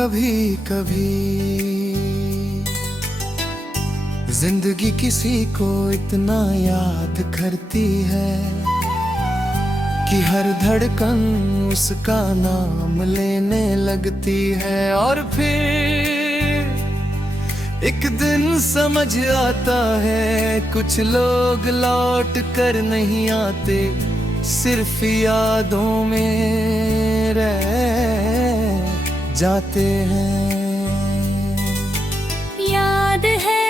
कभी कभी जिंदगी किसी को इतना याद करती है कि हर धड़कन उसका नाम लेने लगती है। और फिर एक दिन समझ आता है कुछ लोग लौट कर नहीं आते, सिर्फ यादों में रह जाते हैं। याद है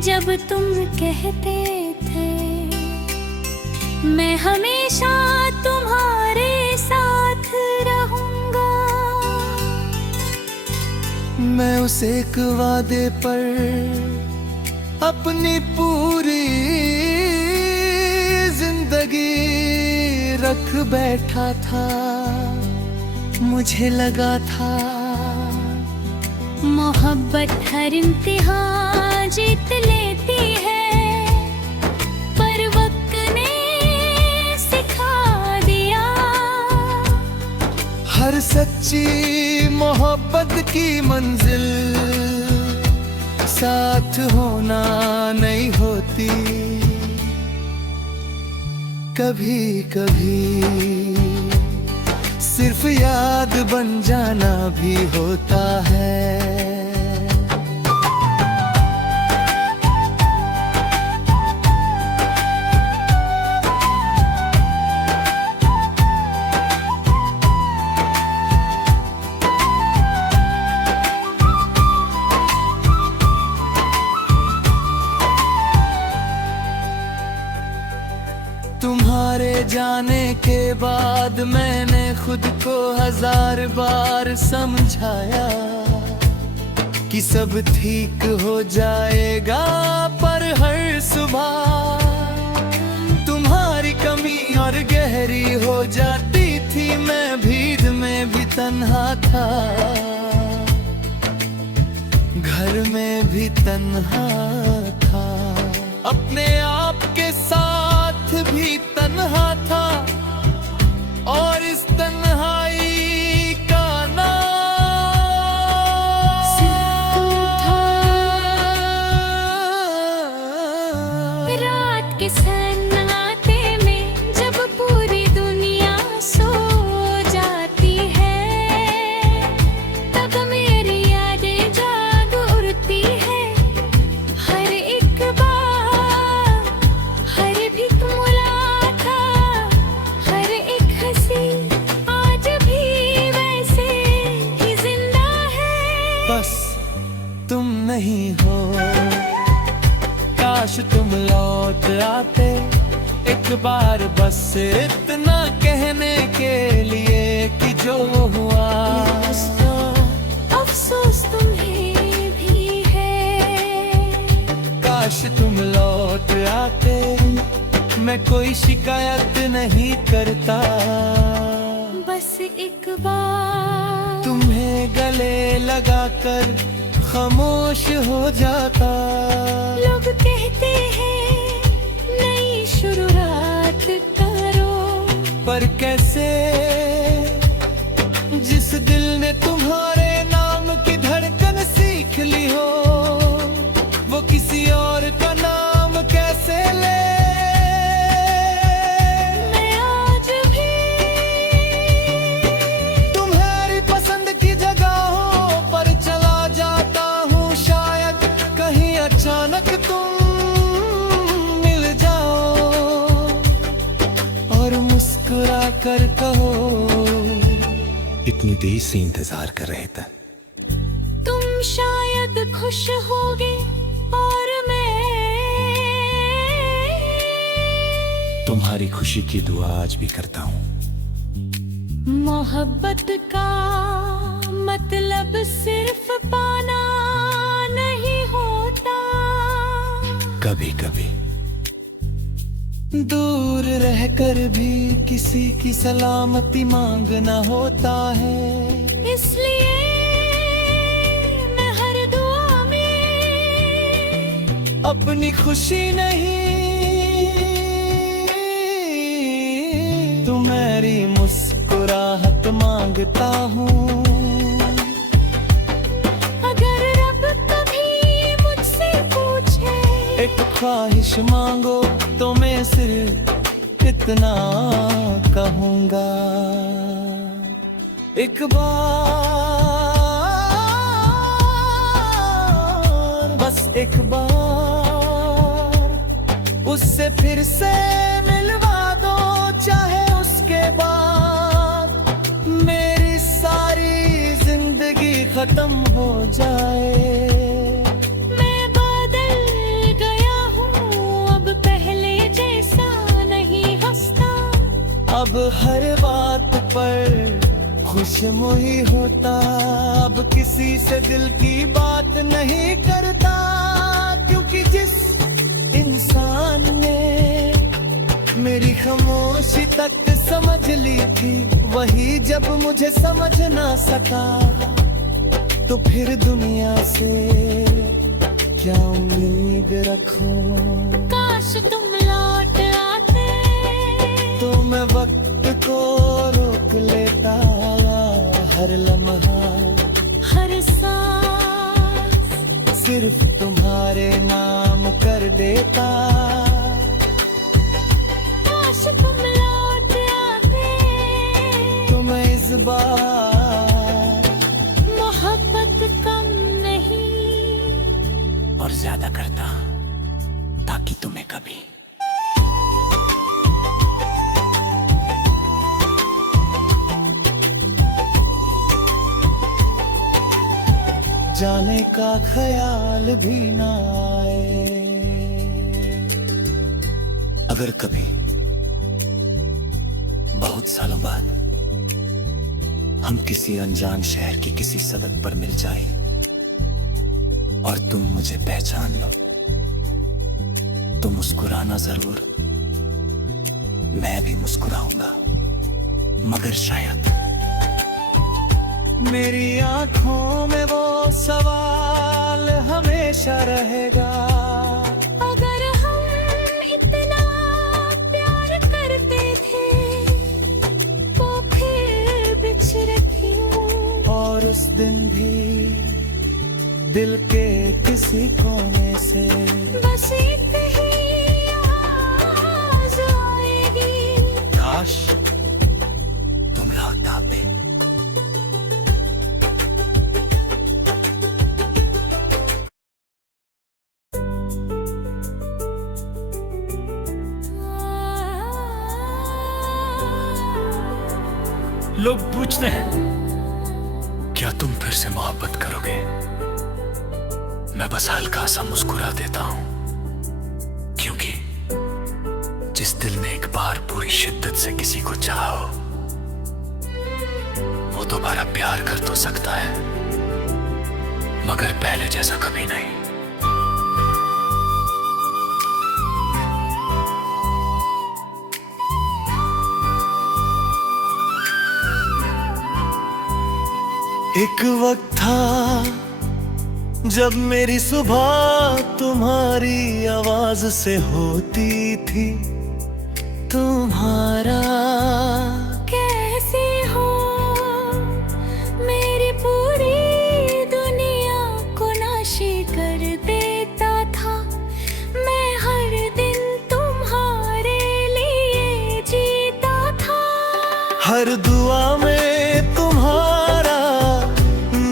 जब तुम कहते थे मैं हमेशा तुम्हारे साथ रहूंगा। मैं उस एक वादे पर अपनी पूरी जिंदगी रख बैठा था। मुझे लगा था मोहब्बत हर इम्तिहान जीत लेती है, पर वक्त ने सिखा दिया हर सच्ची मोहब्बत की मंजिल साथ होना नहीं होती। कभी कभी सिर्फ याद बन जाना भी होता है। तुम्हारे जाने के बाद मैंने खुद को 1000 बार समझाया कि सब ठीक हो जाएगा, पर हर सुबह तुम्हारी कमी और गहरी हो जाती थी। मैं भीड़ में भी तन्हा था, घर में भी तन्हा था, अपने आप के साथ भी तन्हा था। और इस तन्हाई का नाम सिर्फ तुम था। रात के सन्नाटे में जब पूरी दुनिया सो जाती है, तब मेरी यादें जाग उठती है। हर एक बार, हर एक मुलाकात, हर एक हंसी आज भी वैसे ही जिंदा है। बस तुम नहीं हो, काश तुम लौट आते एक बार, बस इतना कहने के लिए कि जो हुआ अफसोस तुम्हें भी है। काश तुम लौट आते, मैं कोई शिकायत नहीं करता, बस एक बार तुम्हें गले लगाकर खामोश हो जाता। लोग कहते हैं नई शुरुआत करो, पर कैसे, जिस दिल ने तुम्हारे नाम की धड़कन सीख ली हो, वो किसी और का नाम कैसे ले। मैं आज भी तुम्हारी पसंद की जगहों पर चला जाता हूँ, शायद कहीं अचानक तुम मिल जाओ और मुस्कुरा कर कहो इतनी देर से इंतजार कर रहे थे। तुम शायद खुश होगे और मैं तुम्हारी खुशी की दुआ आज भी करता हूँ। मोहब्बत का मतलब सिर्फ पाना नहीं होता। कभी कभी दूर रहकर भी किसी की सलामती मांगना होता है। इसलिए मैं हर दुआ में अपनी खुशी नहीं, तुम्हारी मुस्कुराहट लौट मांगता हूँ। अगर रब कभी मुझसे पूछे एक ख्वाहिश मांगो तो मैं सिर्फ इतना कहूँगा, एक बार, बस एक बार उससे फिर से मिलवा दो, चाहे उसके बाद मेरी सारी जिंदगी खत्म हो जाए। मैं बदल गया हूँ, अब पहले जैसा नहीं हंसता। अब हर बात पर खुशमुही होता, अब किसी से दिल की बात नहीं करता, क्योंकि जिस इंसान ने मेरी खामोशी तक समझ ली थी, वही जब मुझे समझ ना सका, तो फिर दुनिया से क्या उम्मीद रखूं। काश तुम लौट आते तो मैं वक्त को रोक लेता, हर लम्हा, हर सांस सिर्फ तुम्हारे नाम कर देता। काश तुम लौट आते तो मैं इस बार मोहब्बत कम नहीं और ज्यादा करता, ताकि तुम्हें कभी जाने का ख्याल भी ना आए। अगर कभी बहुत सालों बाद हम किसी अनजान शहर की किसी सड़क पर मिल जाएं और तुम मुझे पहचान लो, तो मुस्कुराना जरूर, मैं भी मुस्कुराऊंगा, मगर शायद मेरी आंखों में वो सवाल हमेशा रहेगा, अगर हम इतना प्यार करते थे तो फिर बिछड़े क्यों। और उस दिन भी दिल के किसी कोने से बस एक ही आवाज आएगी, काश तुम लौटा पे। लोग पूछते हैं क्या तुम फिर से मोहब्बत करोगे, मैं बस हल्का सा मुस्कुरा देता हूं, क्योंकि जिस दिल ने एक बार पूरी शिद्दत से किसी को चाहा हो, वो दोबारा प्यार कर तो सकता है, मगर पहले जैसा कभी नहीं। एक वक्त था जब मेरी सुबह तुम्हारी आवाज से होती थी, तुम्हारा कैसे हो मेरी पूरी दुनिया को नाशी कर देता था। मैं हर दिन तुम्हारे लिए जीता था, हर दुआ में तुम्हारा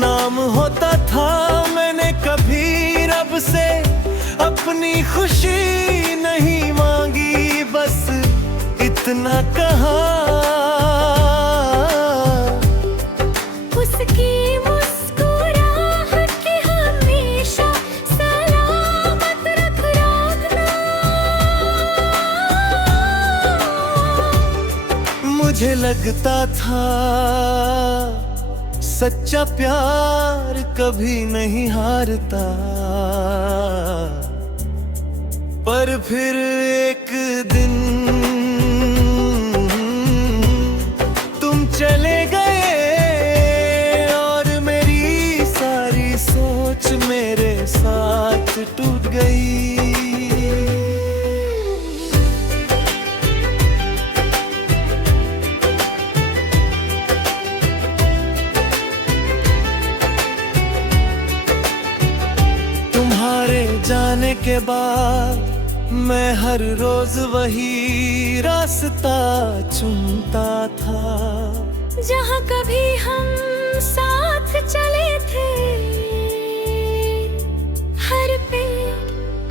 नाम होता था। मैंने कभी रब से अपनी खुशी नहीं मांगी, बस इतना कहा उसकी मुस्कुराहट की हमेशा सलामत रखना। मुझे लगता था सच्चा प्यार कभी नहीं हारता, पर फिर एक दिन तुम चले गए और मेरी सारी सोच मेरे साथ टूट गई। गुजरने के बाद मैं हर रोज वही रास्ता चुनता था, जहाँ कभी हम साथ चले थे। हर पेड़,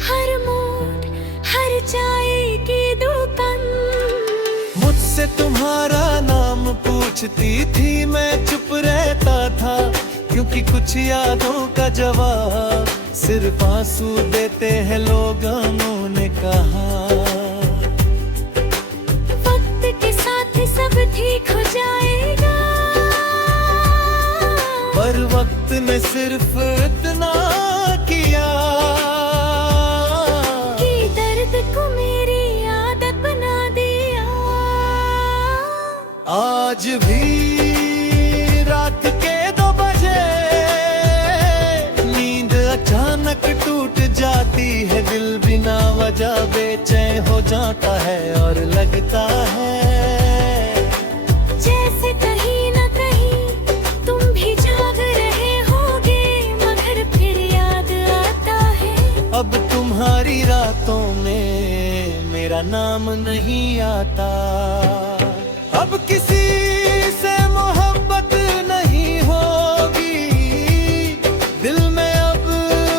हर मोड़, हर चाय की दुकान। मुझसे तुम्हारा नाम पूछती थी, मैं चुप रहता था, क्योंकि कुछ यादों का जवाब सिर्फ आंसू देते हैं लोग, उन्होंने कहा। वक्त के साथ सब ठीक हो जाएगा, पर वक्त ने सिर्फ इतना किया कि दर्द को मेरी आदत बना दिया। आज भी रात के 2 बजे नींद अचानक टूट जाती है, दिल बिना वजह बेचैन हो जाता है और लगता है जैसे कहीं न कहीं तुम भी जाग रहे होगे, मगर फिर याद आता है अब तुम्हारी रातों में मेरा नाम नहीं आता। अब किसी से मोहब्बत नहीं होगी, दिल में अब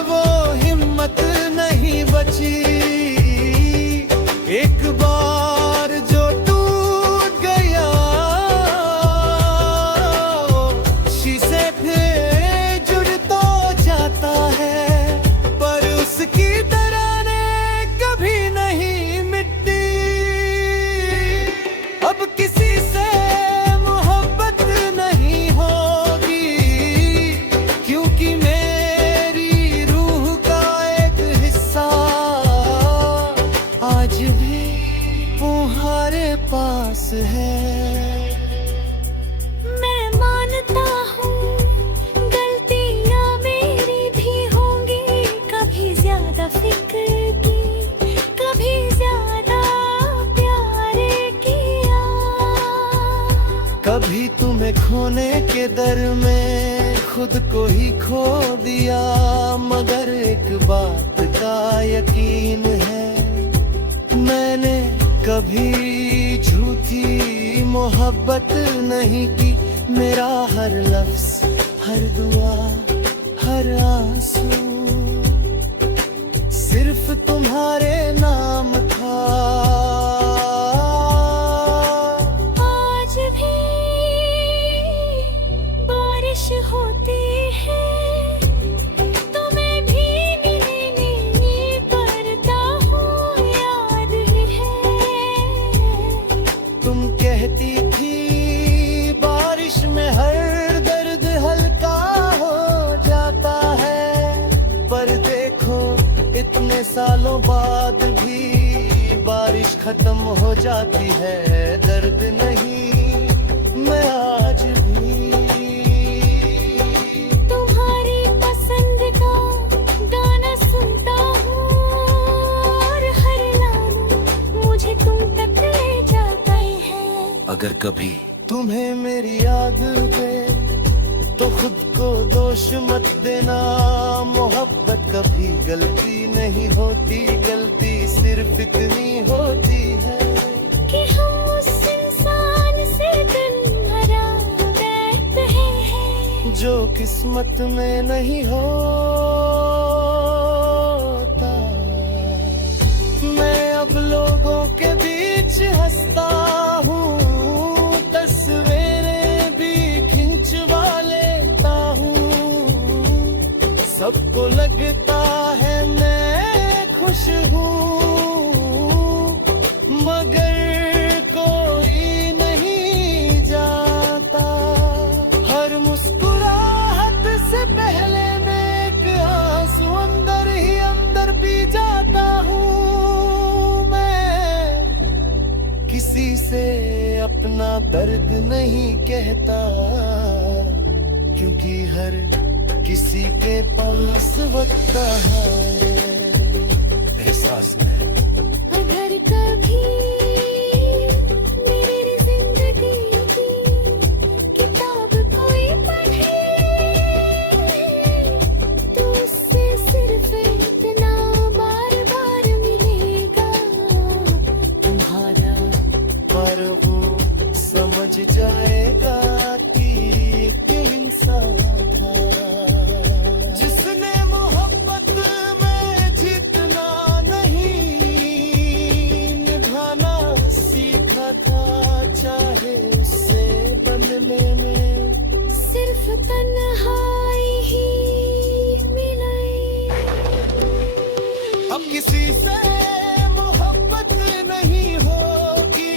वो हिम्मत नहीं बची। एक बार जो टूट गया शीशे फिर जुड़ तो जाता है, पर उसकी दरारें कभी नहीं मिटती। अब किसी से मोहब्बत नहीं होगी, क्योंकि मेरी रूह का एक हिस्सा आज भी तुम्हारे पास है। मैं मानता हूँ गलतियाँ मेरी भी होंगी, कभी ज्यादा फिक्र की, कभी ज्यादा प्यार किया। कभी तुम्हें खोने के दर में खुद को ही खो दिया, मगर एक बात का यकीन है, मैंने कभी झूठी मोहब्बत नहीं की। मेरा हर लफ्ज, हर दुआ, हर आंसू सिर्फ तुम्हारे नाम था। आज भी बारिश होती है, तुम्हें भी मिलने पड़ता हूँ, याद ही है। तुम कहती थी बारिश में हर दर्द हल्का हो जाता है, पर देखो इतने सालों बाद भी बारिश खत्म हो जाती है, दर्द नहीं मैं आज भी तुम्हारी पसंद का गाना सुनता हूँ, और हर लम्हा मुझे तुम तक ले जाता है। अगर कभी तुम्हें मेरी याद दे तो खुद को दोष मत देना, मोहब्बत कभी गलती नहीं होती, गलती सिर्फ इतनी होती है कि हम उस इंसान से दिल भरा बैठते हैं, जो किस्मत में नहीं होता। मैं अब लोगों के बीच हंसता हूँ, तस्वीरें भी खिंचवा लेता हूँ, सबको लगता है मैं खुश हूँ, मगर कोई नहीं जाता। हर मुस्कुराहट से पहले मैं एक आंसू अंदर ही अंदर पी जाता हूँ। मैं किसी से अपना दर्द नहीं कहता, क्योंकि हर किसी के पास वक्त है। मेरे सांस में अगर कभी मेरी जिंदगी की किताब कोई पढ़े, तो उससे सिर्फ इतना किसी से मोहब्बत नहीं होगी,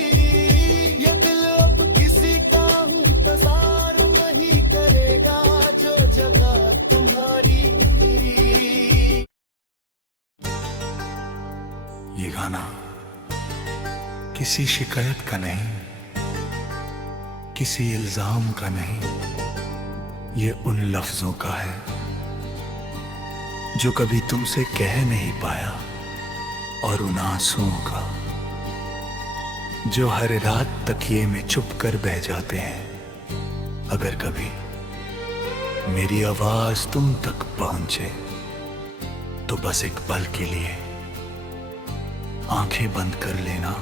ये दिल अब किसी का इंतजार नहीं करेगा, जो जगह तुम्हारी। ये गाना किसी शिकायत का नहीं, किसी इल्जाम का नहीं, ये उन लफ्जों का है जो कभी तुमसे कह नहीं पाया, और उन आंसुओं का जो हर रात तकिए में चुप कर बह जाते हैं। अगर कभी मेरी आवाज तुम तक पहुंचे तो बस एक पल के लिए आंखें बंद कर लेना,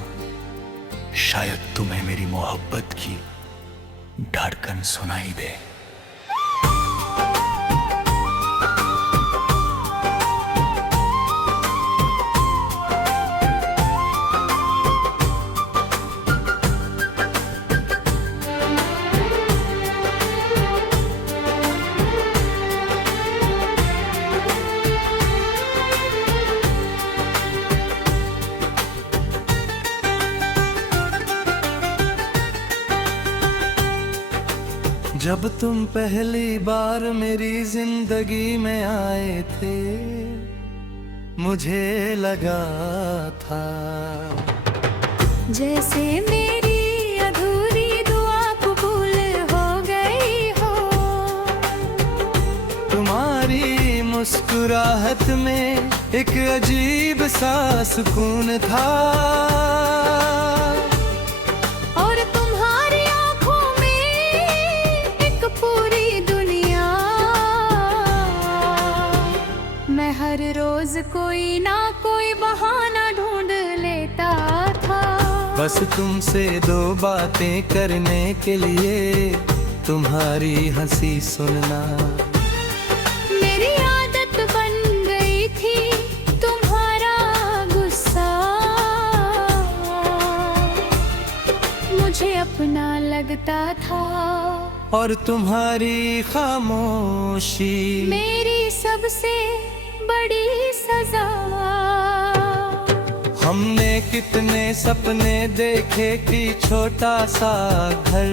शायद तुम्हें मेरी मोहब्बत की धड़कन सुनाई दे। जब तुम पहली बार मेरी जिंदगी में आए थे, मुझे लगा था जैसे मेरी अधूरी दुआ कबूल हो गई हो। तुम्हारी मुस्कुराहट में एक अजीब सा सुकून था, और तुम्हारी आंखों में एक पूरी दुनिया। मैं हर रोज कोई ना कोई बहाना ढूंढ लेता था, बस तुमसे दो बातें करने के लिए, तुम्हारी हंसी सुनना। मेरी आदत बन गई थी तुम्हारा गुस्सा, मुझे अपना लगता था, और तुम्हारी खामोशी मेरी सबसे बड़ी सजा। हमने कितने सपने देखे कि छोटा सा घर,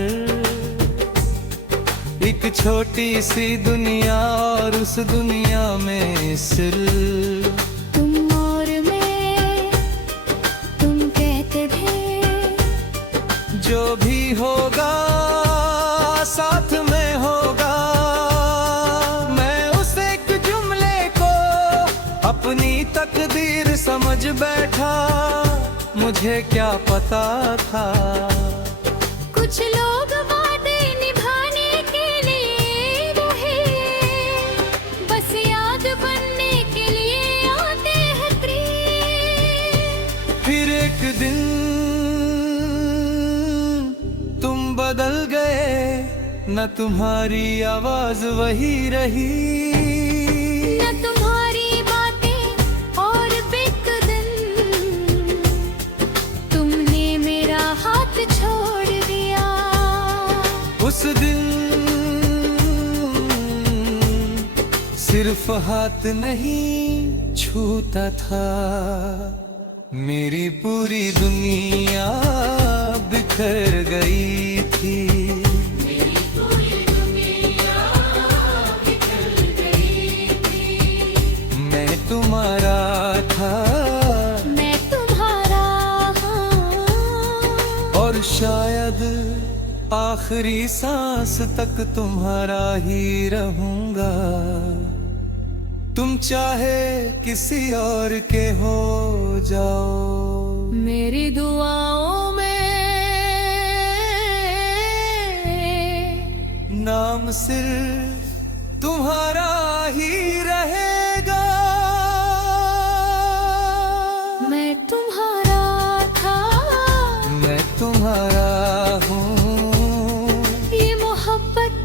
एक छोटी सी दुनिया, और उस दुनिया में सिर्फ तुम और मैं, तुम कहते थे जो भी होगा साथ में होगा। मैं उस एक जुमले को अपनी तकदीर समझ बैठा, मुझे क्या पता था कुछ लोग वादे निभाने के लिए रहे, बस याद बनने के लिए आते हैं फिर एक दिन तुम बदल गए, न तुम्हारी आवाज वही रही, न तुम्हारी बातें और एक दिन तुमने मेरा हाथ छोड़ दिया। उस दिन सिर्फ हाथ नहीं छूता था, मेरी पूरी दुनिया बिखर गई थी। मैं तुम्हारा था, मैं तुम्हारा हूँ, और शायद आखिरी सांस तक तुम्हारा ही रहूंगा। तुम चाहे किसी और के हो जाओ, मेरी दुआओं में नाम सिर्फ तुम्हारा ही रहेगा। मैं तुम्हारा था, मैं तुम्हारा हूँ। ये मोहब्बत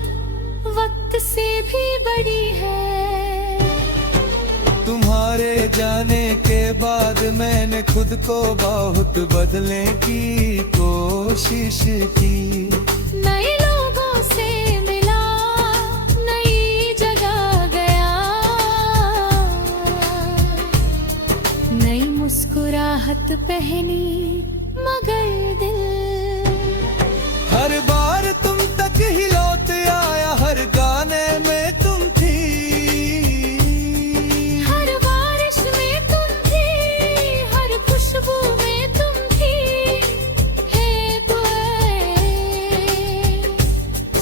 वक्त से भी बड़ी है। तुम्हारे जाने के बाद मैंने खुद को बहुत बदलने की कोशिश की। नए लोगों से मिला, नई जगह गया, चाहत पहनी मगर दिल हर बार तुम तक ही लौट आया, हर गाने में तुम थी, हर बारिश में तुम थी, हर खुशबू में तुम थी। है तो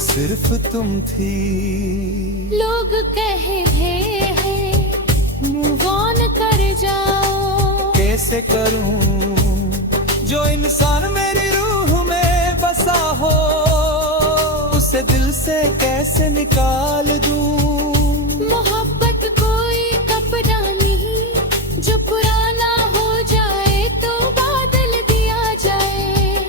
सिर्फ तुम थी। लोग कह रहे हैं मूव ऑन कर जाओ, कैसे करूं जो इंसान मेरी रूह में बसा हो, उसे दिल से कैसे निकाल दूं। मोहब्बत कोई कपड़ा नहीं जो पुराना हो जाए तो बादल दिया जाए।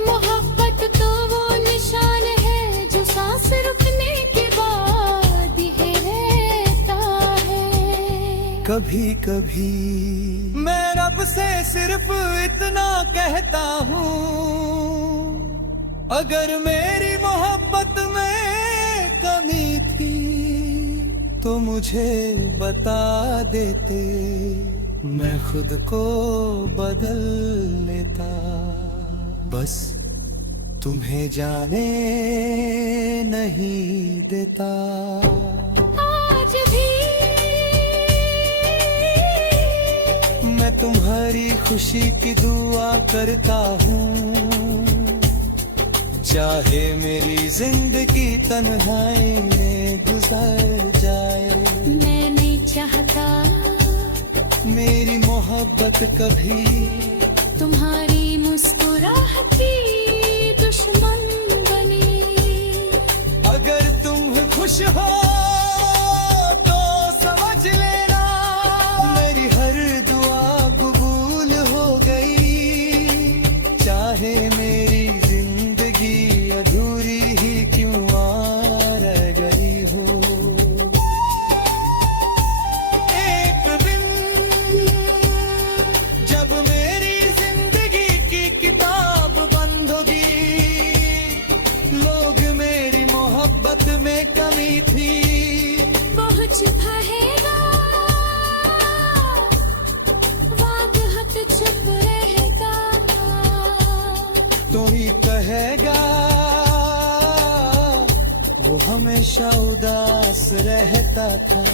मोहब्बत तो वो निशान है जो सांस रुकने के बाद ही रहता है। कभी कभी मैं रब से सिर्फ इतना कहता हूँ, अगर मेरी मोहब्बत में कमी थी तो मुझे बता देते, मैं खुद को बदल लेता। बस तुम्हें जाने नहीं देता। आज भी मैं तुम्हारी खुशी की दुआ करता हूँ, चाहे मेरी जिंदगी तन्हाई में गुजर जाए। मैं नहीं चाहता मेरी मोहब्बत कभी तुम्हारी मुस्कुराहट की दुश्मन बने। अगर तुम खुश हो तो समझ लेना, मेरी हर दुआ कबूल हो गई, चाहे मेरी जिंदगी अधूरी ही क्यों रह गई हो। एक दिन जब मेरी जिंदगी की किताब बंद होगी, लोग मेरी मोहब्बत में कमी थी पहुंच पाएगा, वाद हट चुप रहेगा। तो ही कहेगा वो हमेशा उदास रहता था।